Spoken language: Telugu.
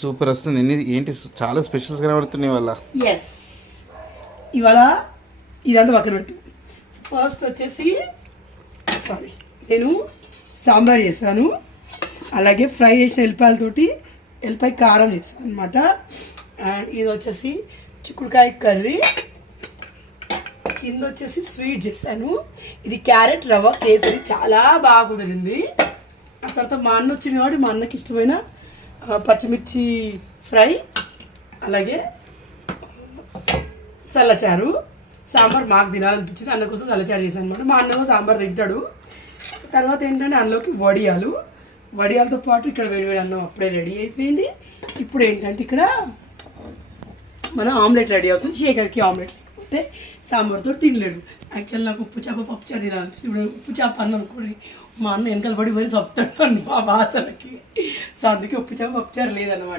సూపర్ వస్తుంది. ఏంటి చాలా స్పెషల్స్ కనబడుతున్నాయి ఇవాళ. ఎస్, ఇవాళ ఇదంతా పక్కన పెట్టు. ఫస్ట్ వచ్చేసి నేను సాంబార్ చేశాను, అలాగే ఫ్రై చేసిన ఎల్లిపాయలతోటి ఎల్లిపాయ కారం చేస్తాను అనమాట. అండ్ ఇది వచ్చేసి చిక్కుడుకాయ కర్రీ, కింద వచ్చేసి స్వీట్ చేశాను. ఇది క్యారెట్ రవ్వ కేసరి, చాలా బాగా కుదిరింది. ఆ తర్వాత మా అన్న వచ్చింది కాబట్టి మా అన్నకి ఇష్టమైన పచ్చిమిర్చి ఫ్రై, అలాగే చల్లచారు. సాంబార్ మాకు తినాలనిపించింది, అన్న కోసం చల్లచారు చేశాను అనమాట. మా అన్న సాంబార్ తింటాడు. తర్వాత ఏంటంటే అందులోకి వడియాలతో పాటు ఇక్కడ వేడివేడి అన్నం అప్పుడే రెడీ అయిపోయింది. ఇప్పుడు ఏంటంటే ఇక్కడ మన ఆమ్లెట్ రెడీ అవుతుంది. శేఖర్కి ఆమ్లెట్ లేకపోతే సాంబార్తో తినలేడు. యాక్చువల్ నాకు ఉప్పు చేప పప్పు చారు తినాలనిపిస్తుంది. ఇప్పుడు ఉప్పు చేప అన్న అనుకోండి, మా అన్న వెనకాల పడి మరి చెప్తాడు మా బాధలకి. సో అందుకే ఉప్పు చేప పప్పు చారు లేదన్నమాట.